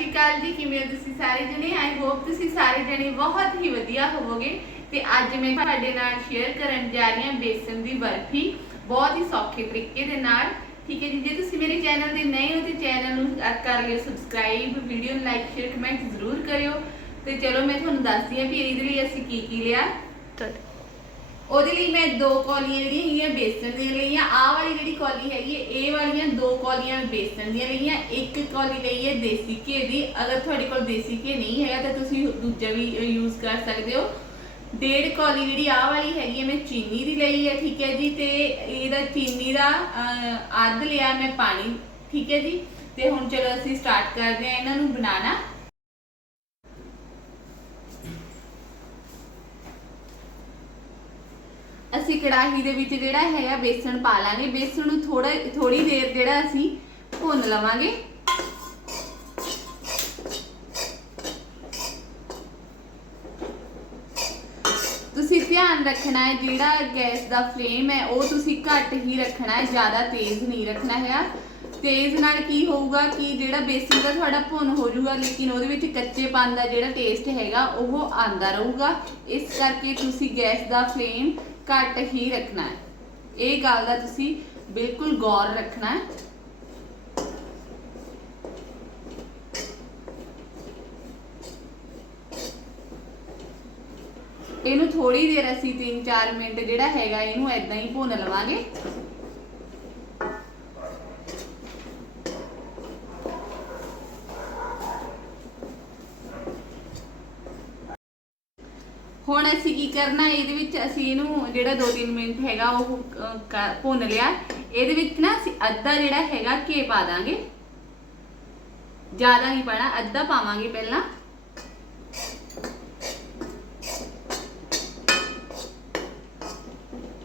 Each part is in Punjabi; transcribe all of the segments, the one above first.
ਸ਼੍ਰੀ ਅਕਾਲ ਜੀ, ਕਿਵੇਂ ਹੋ ਤੁਸੀਂ ਸਾਰੇ ਜਣੇ? ਆਈ ਹੋਪ ਤੁਸੀਂ ਸਾਰੇ ਜਣੇ ਬਹੁਤ ਹੀ ਵਧੀਆ ਹੋਵੋਗੇ। ਤੇ ਅੱਜ ਮੈਂ ਤੁਹਾਡੇ ਨਾਲ ਸ਼ੇਅਰ ਕਰਨ ਜਾ ਰਹੀ ਹਾਂ ਬੇਸਨ ਦੀ ਬਰਫੀ, ਬਹੁਤ ਹੀ ਸੌਖੇ ਤਰੀਕੇ ਦੇ ਨਾਲ। ਠੀਕ ਹੈ ਜੀ, ਜੇ ਤੁਸੀਂ ਮੇਰੇ ਚੈਨਲ ਦੇ ਨਏ ਹੋ ਤੇ ਚੈਨਲ ਨੂੰ ਕਰ ਲਿਓ ਸਬਸਕ੍ਰਾਈਬ ਵੀਡੀਓ ਨੂੰ ਲਾਈਕ ਸ਼ੇਅਰ ਕਮੈਂਟ ਜ਼ਰੂਰ ਕਰਿਓ। ਤੇ ਚਲੋ ਮੈਂ ਤੁਹਾਨੂੰ ਦੱਸਦੀ ਹਾਂ ਵੀ ਇਹਦੇ ਲਈ ਅਸੀਂ ਕੀ ਕੀ ਲਿਆ ਉਹਦੇ ਲਈ ਮੈਂ ਦੋ ਕੌਲੀਆਂ ਜਿਹੜੀਆਂ ਹੈਗੀਆਂ ਬੇਸਣ ਦੀਆਂ ਲਈਆਂ। ਆਹ ਵਾਲੀ ਜਿਹੜੀ ਕੌਲੀ ਹੈਗੀ ਹੈ, ਇਹ ਵਾਲੀਆਂ ਦੋ ਕੌਲੀਆਂ ਬੇਸਣ ਦੀਆਂ ਲਈਆਂ। ਇੱਕ ਕੌਲੀ ਲਈ ਹੈ ਦੇਸੀ ਘੇ ਦੀ। ਅਗਰ ਤੁਹਾਡੇ ਕੋਲ ਦੇਸੀ ਘੇ ਨਹੀਂ ਹੈਗਾ ਤਾਂ ਤੁਸੀਂ ਦੂਜਾ ਵੀ ਯੂਜ਼ ਕਰ ਸਕਦੇ ਹੋ। ਡੇਢ ਕੌਲੀ ਜਿਹੜੀ ਆਹ ਵਾਲੀ ਹੈਗੀ ਹੈ, ਮੈਂ ਚੀਨੀ ਦੀ ਲਈ ਹੈ, ਠੀਕ ਹੈ ਜੀ। ਤੇ ਇਹਦਾ ਚੀਨੀ ਦਾ ਅੱਧ ਲਿਆ ਮੈਂ ਪਾਣੀ, ਠੀਕ ਹੈ ਜੀ। ਤੇ ਹੁਣ ਚਲੋ ਅਸੀਂ ਸਟਾਰਟ ਕਰਦੇ ਹਾਂ ਇਹਨਾਂ ਨੂੰ ਬਣਾਉਣਾ ਅਸੀਂ ਕੜਾਹੀ ਦੇ ਵਿੱਚ ਜਿਹੜਾ ਹੈਗਾ ਬੇਸਣ ਪਾ ਲਾਂਗੇ। ਬੇਸਣ ਨੂੰ ਥੋੜਾ ਥੋੜੀ ਦੇਰ ਜਿਹੜਾ ਅਸੀਂ ਭੁੰਨ ਲਵਾਂਗੇ। ਤੁਸੀਂ ਧਿਆਨ ਰੱਖਣਾ ਹੈ, ਜਿਹੜਾ ਗੈਸ ਦਾ ਫਲੇਮ ਹੈ, ਉਹ ਤੁਸੀਂ ਘੱਟ ਹੀ ਰੱਖਣਾ ਹੈ, ਜ਼ਿਆਦਾ ਤੇਜ਼ ਨਹੀਂ ਰੱਖਣਾ ਹੈਗਾ। ਤੇਜ਼ ਨਾਲ ਕੀ ਹੋਊਗਾ ਕਿ ਜਿਹੜਾ ਬੇਸਣ ਦਾ ਤੁਹਾਡਾ ਭੁੰਨ ਹੋ ਜਾਊਗਾ, ਲੇਕਿਨ ਉਹਦੇ ਵਿੱਚ ਕੱਚੇਪਨ ਦਾ ਜਿਹੜਾ ਟੇਸਟ ਹੈਗਾ, ਉਹ ਆਂਦਾ ਰਹੂਗਾ। ਇਸ ਕਰਕੇ ਤੁਸੀਂ ਗੈਸ ਦਾ ਫਲੇਮ ਘੱਟ ਹੀ ਰੱਖਣਾ ਹੈ। ਇਹ ਗੱਲ ਦਾ ਤੁਸੀਂ ਬਿਲਕੁਲ ਗੌਰ ਰੱਖਣਾ ਹੈ। ਇਹਨੂੰ ਥੋੜੀ ਦੇਰ ਅਸੀਂ 3-4 ਮਿੰਟ ਜਿਹੜਾ ਹੈਗਾ ਇਹਨੂੰ ਐਦਾਂ ਹੀ ਭੁੰਨ ਲਵਾਂਗੇ ਹੁਣ ਅਸੀਂ ਕੀ ਕਰਨਾ ਇਹਦੇ ਵਿੱਚ ਅਸੀਂ ਇਹਨੂੰ ਜਿਹੜਾ 2-3 ਮਿੰਟ ਹੈਗਾ ਉਹ ਅਹ, ਕ- ਭੁੰਨ ਲਿਆ। ਇਹਦੇ ਵਿੱਚ ਨਾ ਅਸੀਂ ਅੱਧਾ ਜਿਹੜਾ ਹੈਗਾ ਘੇ ਪਾ ਦਾਂਗੇ। ਜ਼ਿਆਦਾ ਨਹੀਂ ਪਾਣਾ ਅੱਧਾ ਪਾਵਾਂਗੇ ਪਹਿਲਾਂ।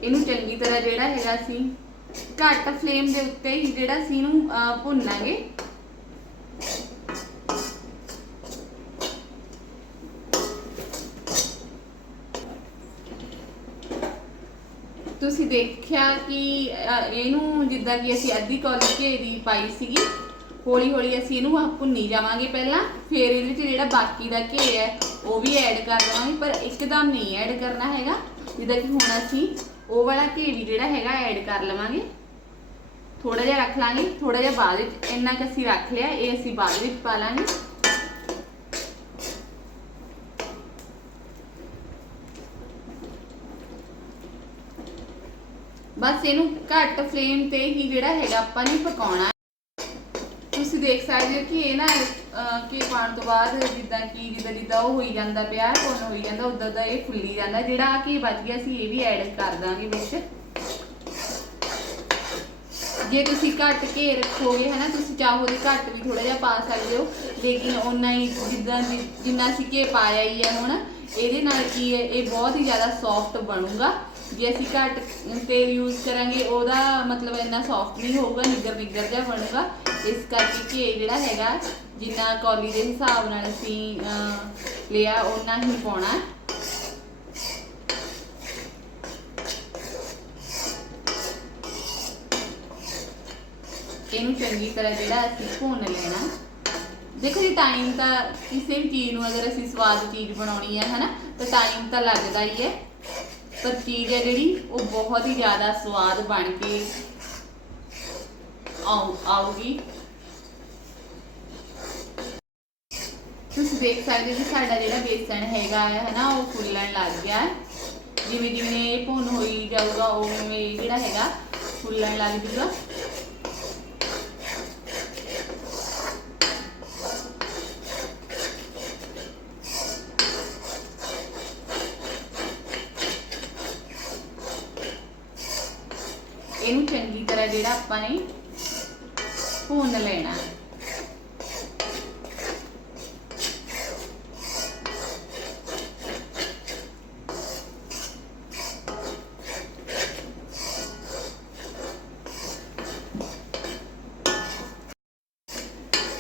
ਇਹਨੂੰ ਚੰਗੀ ਤਰ੍ਹਾਂ ਜਿਹੜਾ ਹੈਗਾ ਅਸੀਂ ਘੱਟ ਫਲੇਮ ਦੇ ਉੱਤੇ ਹੀ ਜਿਹੜਾ ਅਸੀਂ ਇਹਨੂੰ ਅਹ, ਭੁੰਨਾਂਗੇ। ਤੁਸੀਂ ਦੇਖਿਆ ਕਿ ਅਹ, ਇਹਨੂੰ ਜਿੱਦਾਂ ਕਿ ਅਸੀਂ ਅੱਧੀ ਕੌਲੀ ਘੇਰੀ ਪਾਈ ਸੀਗੀ ਹੌਲੀ ਹੌਲੀ ਅਸੀਂ ਇਹਨੂੰ ਆਹ ਭੁੰਨੀ ਜਾਵਾਂਗੇ ਪਹਿਲਾਂ ਫਿਰ ਇਹਦੇ ਵਿੱਚ ਜਿਹੜਾ ਬਾਕੀ ਦਾ ਘੇ ਹੈ ਉਹ ਵੀ ਐਡ ਕਰ ਦੇਵਾਂਗੇ ਪਰ ਇੱਕਦਮ ਨਹੀਂ ਐਡ ਕਰਨਾ ਹੈਗਾ। ਜਿੱਦਾਂ ਕਿ ਹੁਣ ਅਸੀਂ ਉਹ ਵਾਲਾ ਘੇ ਵੀ ਜਿਹੜਾ ਹੈਗਾ ਐਡ ਕਰ ਲਵਾਂਗੇ। ਥੋੜਾ ਜਿਹਾ ਰੱਖ ਲਾਂਗੇ ਥੋੜਾ ਜਿਹਾ ਬਾਅਦ ਵਿੱਚ ਇੰਨਾ ਕੁ ਅਸੀਂ ਰੱਖ ਲਿਆ ਇਹ ਅਸੀਂ ਬਾਅਦ ਵਿੱਚ ਪਾ ਲਾਂਗੇ। ਬਸ ਇਹਨੂੰ ਘੱਟ ਫਲੇਮ ਤੇ ਹੀ ਜਿਹੜਾ ਹੈਗਾ ਆਪਾਂ ਨੇ ਪਕਾਉਣਾ। ਤੁਸੀਂ ਦੇਖ ਸਕਦੇ ਹੋ ਕਿ ਇਹ ਨਾ ਅਹ, ਕਿ ਪਾਉਣ ਤੋਂ ਬਾਅਦ ਜਿੱਦਾਂ ਕਿ ਜਿੱਦਾਂ ਜਿੱਦਾਂ ਉਹ ਹੋਈ ਜਾਂਦਾ ਪਿਆ ਕੋਨ ਹੋਈ ਜਾਂਦਾ ਉਦਾਂ ਦਾ ਇਹ ਫੁੱਲੀ ਜਾਂਦਾ। ਜਿਹੜਾ ਕਿ ਬਚ ਗਿਆ ਸੀ ਇਹ ਵੀ ਐਡ ਕਰ ਦਾਂਗੇ ਵਿੱਚ। ਜੇ ਤੁਸੀਂ ਘੱਟ ਕੇ ਰੱਖੋਗੇ ਹਨਾ ਤੁਸੀਂ ਚਾਹੋ ਤੇ ਘੱਟ ਵੀ ਥੋੜਾ ਜਿਹਾ ਪਾ ਸਕਦੇ ਹੋ। ਲੇਕਿਨ ਓਨਾ ਹੀ ਜਿੱਦਾਂ ਜਿੰਨਾ ਅਸੀਂ ਘੇ ਪਾਇਆ ਹੀ ਹੈ ਹੁਣ ਇਹਦੇ ਨਾਲ ਕੀ ਹੈ ਇਹ ਬਹੁਤ ਹੀ ਜ਼ਿਆਦਾ ਸੌਫਟ ਬਣੂਗਾ। ਜੇ ਅਸੀਂ ਘੱਟ ਤੇਲ ਯੂਜ਼ ਕਰਾਂਗੇ, ਉਹਦਾ ਮਤਲਬ ਇੰਨਾ ਸੌਫਟ ਨਹੀਂ ਹੋਊਗਾ ਨਿੱਗਰ ਨਿੱਗਰ ਜਿਹਾ ਬਣੂਗਾ। ਇਸ ਕਰਕੇ ਘੇ ਜਿਹੜਾ ਹੈਗਾ, ਜਿੰਨਾ ਕੌਲੀ ਦੇ ਹਿਸਾਬ ਨਾਲ ਅਸੀਂ ਲਿਆ, ਓਨਾ ਹੀ ਪਾਉਣਾ। ਇਹਨੂੰ ਚੰਗੀ ਤਰ੍ਹਾਂ ਜਿਹੜਾ ਅਸੀਂ ਭੁੰਨ ਲੈਣਾ। ਦੇਖੋ ਜੀ ਟਾਈਮ ਤਾਂ ਕਿਸੇ ਵੀ ਚੀਜ਼ ਨੂੰ ਅਗਰ ਅਸੀਂ ਸਵਾਦ ਚੀਜ਼ ਬਣਾਉਣੀ ਹੈ, ਹਨਾ, ਤਾਂ ਟਾਈਮ ਤਾਂ ਲੱਗਦਾ ਹੀ ਹੈ। ਪਰ ਚੀਜ਼ ਹੈ ਜਿਹੜੀ ਉਹ ਬਹੁਤ ਹੀ ਜ਼ਿਆਦਾ ਸਵਾਦ ਬਣ ਕੇ ਆਉ, ਆਊਗੀ। ਤੁਸੀਂ ਦੇਖ ਸਕਦੇ ਹੋ ਕਿ ਸਾਡਾ ਜਿਹੜਾ ਬੇਸਣ ਹੈਗਾ ਹੈ, ਹਨਾ, ਉਹ ਫੁੱਲਣ ਲੱਗ ਗਿਆ ਜਿਵੇਂ ਜਿਵੇਂ ਇਹ ਭੁੰਨ ਹੋਈ ਜਾਊਗਾ ਉਵੇਂ ਜਿਹੜਾ ਹੈਗਾ ਫੁੱਲਣ ਲੱਗ ਜੂਗਾ ਇਹਨੂੰ ਚੰਗੀ ਤਰ੍ਹਾਂ ਜਿਹੜਾ ਆਪਾਂ ਨੇ ਭੁੰਨ ਲੈਣਾ।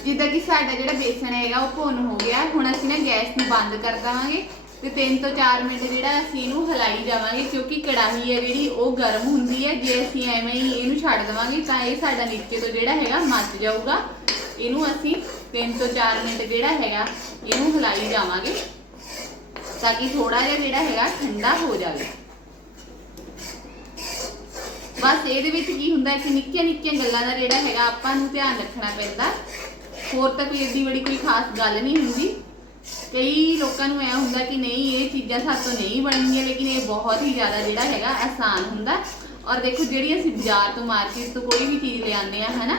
ਜਿੱਦਾਂ ਕਿ ਸਾਡਾ ਜਿਹੜਾ ਬੇਸਣ ਹੈਗਾ, ਉਹ ਭੁੰਨ ਹੋ ਗਿਆ। ਹੁਣ ਅਸੀਂ ਨਾ ਗੈਸ ਨੂੰ ਬੰਦ ਕਰ ਦੇਵਾਂਗੇ। ਤੇ 3 ਤੋਂ 4 ਮਿੰਟ ਜਿਹੜਾ ਅਸੀਂ ਇਹਨੂੰ ਹਿਲਾਈ ਜਾਵਾਂਗੇ, ਕਿਉਂਕਿ ਕੜਾਹੀ ਹੈ ਜਿਹੜੀ, ਉਹ ਗਰਮ ਹੁੰਦੀ ਹੈ। ਜੇ ਅਸੀਂ ਐਵੇਂ ਹੀ ਇਹਨੂੰ ਛੱਡ ਦੇਵਾਂਗੇ, ਤਾਂ ਇਹ ਸਾਡਾ ਨੀਚੇ ਤੋਂ ਜਿਹੜਾ ਹੈਗਾ ਮੱਚ ਜਾਊਗਾ। ਇਹਨੂੰ ਅਸੀਂ 3 ਤੋਂ 4 ਮਿੰਟ ਜਿਹੜਾ ਹੈਗਾ, ਇਹਨੂੰ ਹਿਲਾਈ ਜਾਵਾਂਗੇ, ਤਾਂ ਕਿ ਥੋੜਾ ਜਿਹਾ ਜਿਹੜਾ ਹੈਗਾ ਠੰਡਾ ਹੋ ਜਾਵੇ। ਬਸ ਇਹਦੇ ਵਿੱਚ ਕੀ ਹੁੰਦਾ ਕਿ ਨਿੱਕੀਆਂ ਨਿੱਕੀਆਂ ਗੱਲਾਂ ਦਾ ਜਿਹੜਾ ਹੈਗਾ, ਆਪਾਂ ਨੂੰ ਧਿਆਨ ਰੱਖਣਾ ਪੈਂਦਾ। ਹੋਰ ਤਾਂ ਕੋਈ ਏਡੀ ਬੜੀ ਕੋਈ ਖਾਸ ਗੱਲ ਨਹੀਂ ਹੁੰਦੀ। ਕਈ ਲੋਕਾਂ ਨੂੰ ਐ ਹੁੰਦਾ ਕਿ ਨਹੀਂ, ਇਹ ਚੀਜ਼ਾਂ ਸਾਡੇ ਤੋਂ ਨਹੀਂ ਬਣਨੀਆਂ ਲੇਕਿਨ ਇਹ ਬਹੁਤ ਹੀ ਜ਼ਿਆਦਾ ਜਿਹੜਾ ਹੈਗਾ ਆਸਾਨ ਹੁੰਦਾ। ਔਰ ਦੇਖੋ, ਜਿਹੜੀ ਅਸੀਂ ਬਾਜ਼ਾਰ ਤੋਂ ਮਾਰਕੀਟ ਤੋਂ ਕੋਈ ਵੀ ਚੀਜ਼ ਲਿਆਉਂਦੇ ਆ ਹਨਾ,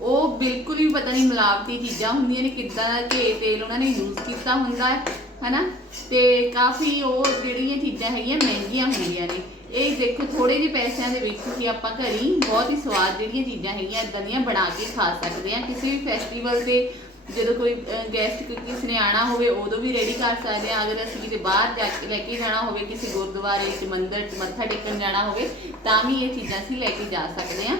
ਉਹ ਬਿਲਕੁਲ ਵੀ ਪਤਾ ਨਹੀਂ ਮਿਲਾਵਟੀ ਚੀਜ਼ਾਂ ਹੁੰਦੀਆਂ ਨੇ, ਕਿੱਦਾਂ ਦਾ ਘੇ ਤੇਲ ਉਹਨਾਂ ਨੇ ਯੂਜ਼ ਕੀਤਾ ਹੁੰਦਾ ਹੈ, ਹਨਾ। ਤੇ ਕਾਫੀ ਉਹ ਜਿਹੜੀਆਂ ਚੀਜ਼ਾਂ ਹੈਗੀਆਂ, ਮਹਿੰਗੀਆਂ ਹੁੰਦੀਆਂ ਨੇ। ਇਹ ਦੇਖੋ ਥੋੜੇ ਜਿਹੇ ਪੈਸਿਆਂ ਦੇ ਵਿੱਚ ਹੀ ਆਪਾਂ ਘਰੀ ਬਹੁਤ ਹੀ ਸਵਾਦ ਜਿਹੜੀਆਂ ਚੀਜ਼ਾਂ ਹੈਗੀਆਂ ਇਦਾਂ ਦੀਆਂ ਬਣਾ ਕੇ ਖਾ ਸਕਦੇ ਆ ਕਿਸੇ ਵੀ ਫੈਸਟੀਵਲ ਤੇ ਜਦੋਂ ਕੋਈ ਗੈਸਟ ਕਿਸੇ ਨੇ ਆਣਾ ਹੋਵੇ, ਉਦੋਂ ਵੀ ਰੈਡੀ ਕਰ ਸਕਦੇ ਆ ਅਗਰ ਅਸੀਂ ਕਿਤੇ ਬਾਹਰ ਜਾ ਕੇ ਲੈ ਕੇ ਜਾਣਾ ਹੋਵੇ, ਕਿਸੇ ਗੁਰਦੁਆਰੇ 'ਚ ਮੰਦਿਰ 'ਚ ਮੱਥਾ ਟੇਕਣ ਜਾਣਾ ਹੋਵੇ, ਤਾਂ ਵੀ ਇਹ ਚੀਜ਼ਾਂ ਅਸੀਂ ਲੈ ਕੇ ਜਾ ਸਕਦੇ ਆ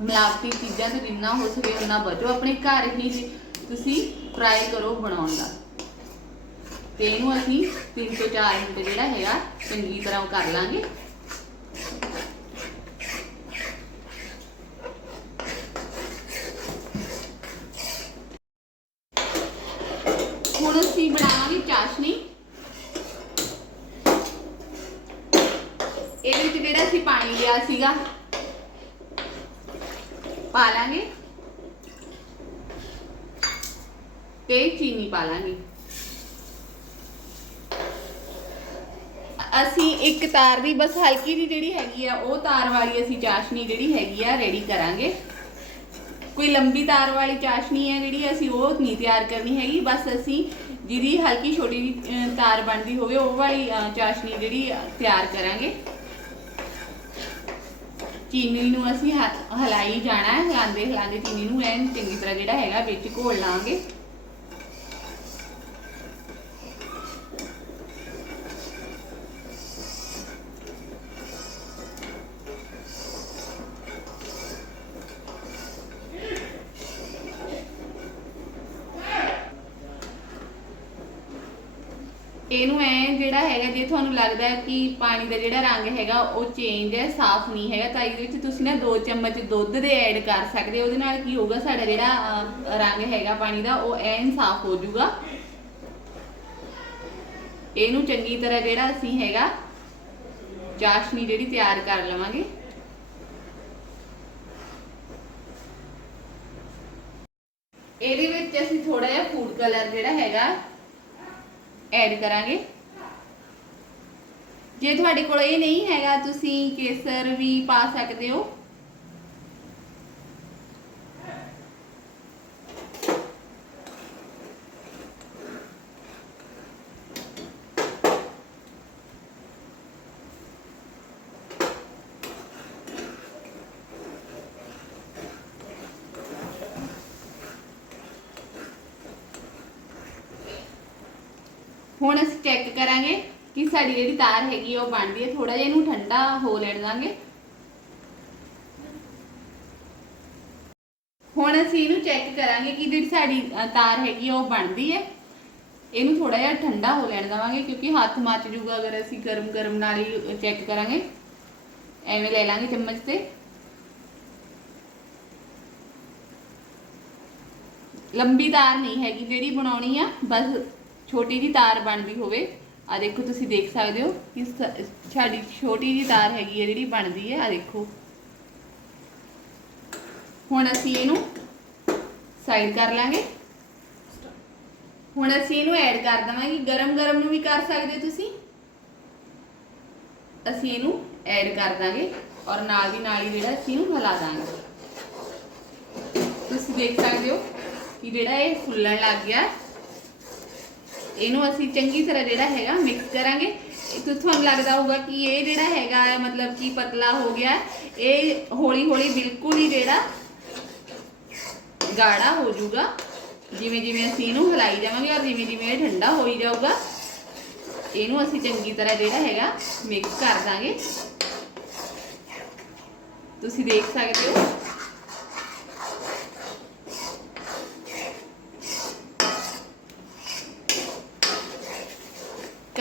ਮਿਲਾਵਟੀ ਚੀਜ਼ਾਂ ਤੋਂ ਜਿੰਨਾ ਹੋ ਸਕੇ ਉਨਾ ਬਚੋ। ਆਪਣੇ ਘਰ ਹੀ ਤੁਸੀਂ ਟਰਾਈ ਕਰੋ ਬਣਾਉਣ ਦਾ। ਤੇ ਇਹਨੂੰ ਅਸੀਂ 3 ਤੋਂ 4 ਮਿੰਟ ਜਿਹੜਾ ਹੈਗਾ, ਚੰਗੀ ਤਰ੍ਹਾਂ ਕਰ ਲਾਂਗੇ ਹੁਣ ਅਸੀਂ ਬਣਾਵਾਂਗੇ ਚਾਸ਼ਨੀ ਇਹਦੇ ਵਿੱਚ ਜਿਹੜਾ ਅਸੀਂ ਪਾਣੀ ਲਿਆ ਸੀਗਾ ਪਾ ਲਾਂਗੇ। ਤੇ ਚੀਨੀ ਪਾ ਲਾਂਗੇ। ਅਸੀਂ ਇੱਕ ਤਾਰ ਦੀ, ਬਸ ਹਲਕੀ ਦੀ ਜਿਹੜੀ ਹੈਗੀ ਆ, ਉਹ ਤਾਰ ਵਾਲੀ ਅਸੀਂ ਚਾਸ਼ਨੀ ਜਿਹੜੀ ਹੈਗੀ ਆ ਰੈਡੀ ਕਰਾਂਗੇ। ਕੋਈ ਲੰਬੀ ਤਾਰ ਵਾਲੀ ਚਾਸ਼ਨੀ ਹੈ ਜਿਹੜੀ, ਅਸੀਂ ਉਹ ਨਹੀਂ ਤਿਆਰ ਕਰਨੀ ਹੈਗੀ। ਬਸ ਅਸੀਂ ਜਿਹਦੀ ਹਲਕੀ ਛੋਟੀ ਜਿਹੀ ਤਾਰ ਬਣਦੀ ਹੋਵੇ, ਉਹ ਵਾਲੀ ਚਾਸ਼ਨੀ ਜਿਹੜੀ ਤਿਆਰ ਕਰਾਂਗੇ। ਚੀਨੀ ਨੂੰ ਅਸੀਂ ਹ- ਹਲਾਈ ਜਾਣਾ ਹੈ ਹਿਲਾਉਂਦੇ ਹਿਲਾਉਂਦੇ ਚੀਨੀ ਨੂੰ ਐਨ ਚੰਗੀ ਤਰ੍ਹਾਂ ਜਿਹੜਾ ਹੈਗਾ ਵਿੱਚ ਘੋਲ ਲਾਂਗੇ। ਇਹਨੂੰ ਐ ਜਿਹੜਾ ਹੈਗਾ, ਜੇ ਤੁਹਾਨੂੰ ਲੱਗਦਾ ਹੈ ਕਿ ਪਾਣੀ ਦਾ ਜਿਹੜਾ ਰੰਗ ਹੈਗਾ, ਉਹ ਚੇਂਜ ਹੈ, ਸਾਫ਼ ਨਹੀਂ ਹੈਗਾ, ਤਾਂ ਇਹਦੇ ਵਿੱਚ ਤੁਸੀਂ ਨਾ 2 ਚਮਚ ਦੁੱਧ ਦੇ ਐਡ ਕਰ ਸਕਦੇ ਹੋ। ਉਹਦੇ ਨਾਲ ਕੀ ਹੋਊਗਾ, ਸਾਡਾ ਜਿਹੜਾ ਰੰਗ ਹੈਗਾ ਪਾਣੀ ਦਾ, ਉਹ ਐਨ ਸਾਫ਼ ਹੋ ਜਾਊਗਾ। ਇਹਨੂੰ ਚੰਗੀ ਤਰ੍ਹਾਂ ਜਿਹੜਾ ਅਸੀਂ ਹੈਗਾ, ਚਾਸ਼ਨੀ ਜਿਹੜੀ ਤਿਆਰ ਕਰ ਲਵਾਂਗੇ। ਇਹਦੇ ਵਿੱਚ ਅਸੀਂ ਥੋੜਾ ਜਿਹਾ ਫੂਡ ਕਲਰ ਜਿਹੜਾ ਹੈਗਾ ਐਡ ਕਰਾਂਗੇ। ਜੇ ਤੁਹਾਡੇ ਕੋਲ ਇਹ ਨਹੀਂ ਹੈਗਾ ਤੁਸੀਂ ਕੇਸਰ ਵੀ ਪਾ ਸਕਦੇ ਹੋ। ਹੁਣ ਅਸੀਂ ਚੈੱਕ ਕਰਾਂਗੇ ਕਿ ਸਾਡੀ ਜਿਹੜੀ ਤਾਰ ਹੈਗੀ ਆ, ਉਹ ਬਣਦੀ ਹੈ ਥੋੜਾ ਜਿਹਾ ਇਹਨੂੰ ਠੰਡਾ ਹੋ ਲੈਣ ਦਾਂਗੇ। ਹੁਣ ਅਸੀਂ ਇਹਨੂੰ ਚੈੱਕ ਕਰਾਂਗੇ ਕਿ ਜਿਹੜੀ ਸਾਡੀ ਤਾਰ ਹੈਗੀ ਆ, ਉਹ ਬਣਦੀ ਹੈ ਇਹਨੂੰ ਥੋੜਾ ਜਿਹਾ ਠੰਡਾ ਹੋ ਲੈਣ ਦੇਵਾਂਗੇ, ਕਿਉਂਕਿ ਹੱਥ ਮੱਚ ਜੂਗਾ ਅਗਰ ਅਸੀਂ ਗਰਮ ਗਰਮ ਨਾਲ ਹੀ ਚੈੱਕ ਕਰਾਂਗੇ। ਐਵੇਂ ਲੈ ਲਾਂਗੇ ਚਮਚ ਤੇ। ਲੰਬੀ ਤਾਰ ਨਹੀਂ ਹੈਗੀ ਜਿਹੜੀ ਬਣਾਉਣੀ ਆ, ਬਸ ਛੋਟੀ ਜੀ ਤਾਰ ਬਣਦੀ ਹੋਵੇ। ਆ ਦੇਖੋ, ਤੁਸੀਂ ਦੇਖ ਸਕਦੇ ਹੋ ਕਿ ਸਾਡੀ ਛੋਟੀ ਜੀ ਤਾਰ ਹੈਗੀ ਹੈ, ਜਿਹੜੀ ਬਣਦੀ ਹੈ ਆ ਦੇਖੋ। ਹੁਣ ਅਸੀਂ ਇਹਨੂੰ ਸਾਈਡ ਕਰ ਲਾਂਗੇ। ਹੁਣ ਅਸੀਂ ਇਹਨੂੰ ਐਡ ਕਰ ਦਵਾਂਗੇ। ਗਰਮ ਗਰਮ ਨੂੰ ਵੀ ਕਰ ਸਕਦੇ ਹੋ ਤੁਸੀਂ। ਅਸੀਂ ਇਹਨੂੰ ਐਡ ਕਰ ਦਾਂਗੇ ਔਰ ਨਾਲ ਦੀ ਨਾਲ ਹੀ ਜਿਹੜਾ ਅਸੀਂ ਇਹਨੂੰ ਹਿਲਾ ਦਾਂਗੇ। ਤੁਸੀਂ ਦੇਖ ਸਕਦੇ ਹੋ ਕਿ ਜਿਹੜਾ ਇਹ ਫੁੱਲਣ ਲੱਗ ਗਿਆ। ਇਹਨੂੰ ਅਸੀਂ ਚੰਗੀ ਤਰ੍ਹਾਂ ਜਿਹੜਾ ਹੈਗਾ ਮਿਕਸ ਕਰਾਂਗੇ। ਤੁਹਾਨੂੰ ਲੱਗਦਾ ਹੋਊਗਾ ਕਿ ਇਹ ਜਿਹੜਾ ਹੈਗਾ ਮਤਲਬ ਕਿ ਪਤਲਾ ਹੋ ਗਿਆ ਇਹ ਹੌਲੀ ਹੌਲੀ ਬਿਲਕੁਲ ਹੀ ਜਿਹੜਾ ਗਾੜਾ ਹੋ ਜਾਊਗਾ। ਜਿਵੇਂ ਜਿਵੇਂ ਅਸੀਂ ਇਹਨੂੰ ਹਿਲਾਈ ਜਾਵਾਂਗੇ ਔਰ ਜਿਵੇਂ ਜਿਵੇਂ ਇਹ ਠੰਡਾ ਹੋਈ ਜਾਊਗਾ, ਇਹਨੂੰ ਅਸੀਂ ਚੰਗੀ ਤਰ੍ਹਾਂ ਜਿਹੜਾ ਹੈਗਾ ਮਿਕਸ ਕਰ ਦਾਂਗੇ। ਤੁਸੀਂ ਦੇਖ ਸਕਦੇ ਹੋ।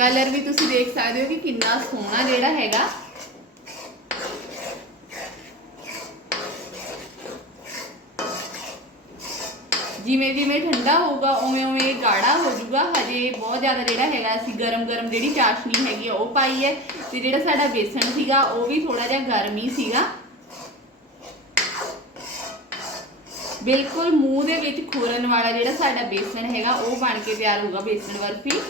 ਕਲਰ ਵੀ ਤੁਸੀਂ ਦੇਖ ਸਕਦੇ ਹੋ ਕਿ ਕਿੰਨਾ ਸੋਹਣਾ ਜਿਹੜਾ ਹੈਗਾ। ਜਿਵੇਂ ਜਿਵੇਂ ਠੰਡਾ ਹੋਊਗਾ, ਉਵੇਂ ਉਵੇਂ ਇਹ ਗਾੜਾ ਹੋ ਜਾਊਗਾ। ਹਜੇ ਬਹੁਤ ਜ਼ਿਆਦਾ ਜਿਹੜਾ ਹੈਗਾ ਅਸੀਂ ਗਰਮ ਗਰਮ ਜਿਹੜੀ ਚਾਸ਼ਨੀ ਹੈਗੀ ਆ, ਉਹ ਪਾਈ ਹੈ। ਤੇ ਜਿਹੜਾ ਸਾਡਾ ਬੇਸਣ ਸੀਗਾ, ਉਹ ਵੀ ਥੋੜਾ ਜਿਹਾ ਗਰਮ ਹੀ ਸੀਗਾ। ਬਿਲਕੁਲ ਮੂੰਹ ਦੇ ਵਿੱਚ ਖੋਰਨ ਵਾਲਾ ਜਿਹੜਾ ਸਾਡਾ ਬੇਸਣ ਹੈਗਾ, ਉਹ ਬਣ ਕੇ ਤਿਆਰ ਹੋਊਗਾ ਬੇਸਣ ਬਰਫੀ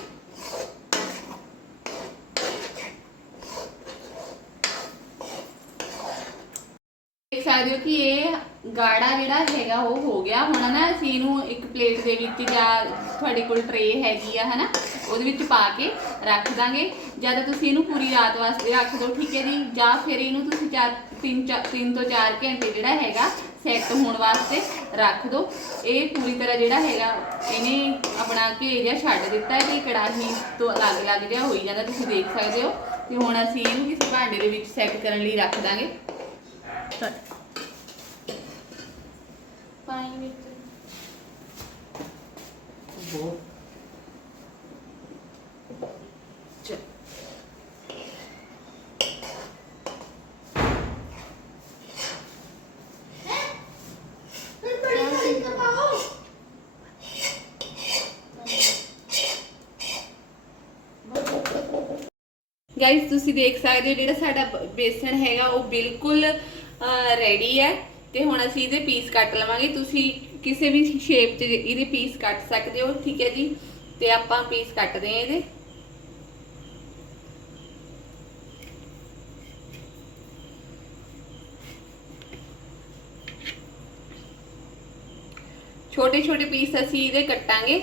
ਦੇਖ ਸਕਦੇ ਹੋ ਕਿ ਇਹ ਗਾੜਾ ਜਿਹੜਾ ਹੈਗਾ ਉਹ ਹੋ ਗਿਆ। ਹੁਣ ਨਾ ਅਸੀਂ ਇਹਨੂੰ ਇੱਕ ਪਲੇਟ ਦੇ ਵਿੱਚ ਜਾਂ ਤੁਹਾਡੇ ਕੋਲ ਟਰੇ ਹੈਗੀ ਆ, ਹਨਾ, ਉਹਦੇ ਵਿੱਚ ਪਾ ਕੇ ਰੱਖ ਦਾਂਗੇ। ਜਦ ਤੁਸੀਂ ਇਹਨੂੰ ਪੂਰੀ ਰਾਤ ਵਾਸਤੇ ਰੱਖ ਦਿਓ ਠੀਕ ਹੈ ਜੀ? ਜਾਂ ਫਿਰ ਇਹਨੂੰ ਤੁਸੀਂ ਚਾਰ, ਤਿੰਨ ਚਾ- ਤਿੰਨ ਤੋਂ 4 ਘੰਟੇ ਜਿਹੜਾ ਹੈਗਾ ਸੈੱਟ ਹੋਣ ਵਾਸਤੇ ਰੱਖ ਦਿਓ ਇਹ ਪੂਰੀ ਤਰ੍ਹਾਂ ਜਿਹੜਾ ਹੈਗਾ, ਇਹਨੇ ਆਪਣਾ ਘੇ ਜਿਹਾ ਛੱਡ ਦਿੱਤਾ ਹੈ ਤੇ ਕੜਾਹੀ ਤੋਂ ਅਲੱਗ ਅਲੱਗ ਜਿਹਾ ਹੋਈ ਜਾਂਦਾ, ਤੁਸੀਂ ਦੇਖ ਸਕਦੇ ਹੋ। ਤੇ ਹੁਣ ਅਸੀਂ ਇਹਨੂੰ ਕਿਸੇ ਭਾਂਡੇ ਦੇ ਵਿੱਚ ਸੈੱਟ ਕਰਨ ਲਈ ਰੱਖ ਦਾਂਗੇ। ਵਿੱਚ। ਬਹੁਤ। ਗਾਇਸ ਤੁਸੀਂ ਦੇਖ ਸਕਦੇ ਹੋ ਜਿਹੜਾ ਸਾਡਾ ਬੇਸਣ ਹੈਗਾ ਉਹ ਬਿਲਕੁਲ ਰੈਡੀ ਹੈ। ਤੇ ਹੁਣ ਅਸੀਂ ਇਹਦੇ ਪੀਸ ਕੱਟ ਲਵਾਂਗੇ। ਤੁਸੀਂ ਕਿਸੇ ਵੀ ਸ਼ੇਪ 'ਚ ਇਹਦੇ ਪੀਸ ਕੱਟ ਸਕਦੇ ਹੋ, ਠੀਕ ਹੈ ਜੀ? ਤੇ ਆਪਾਂ ਪੀਸ ਕੱਟਦੇ ਹਾਂ ਇਹਦੇ। ਛੋਟੇ ਛੋਟੇ ਪੀਸ ਅਸੀਂ ਇਹਦੇ ਕੱਟਾਂਗੇ।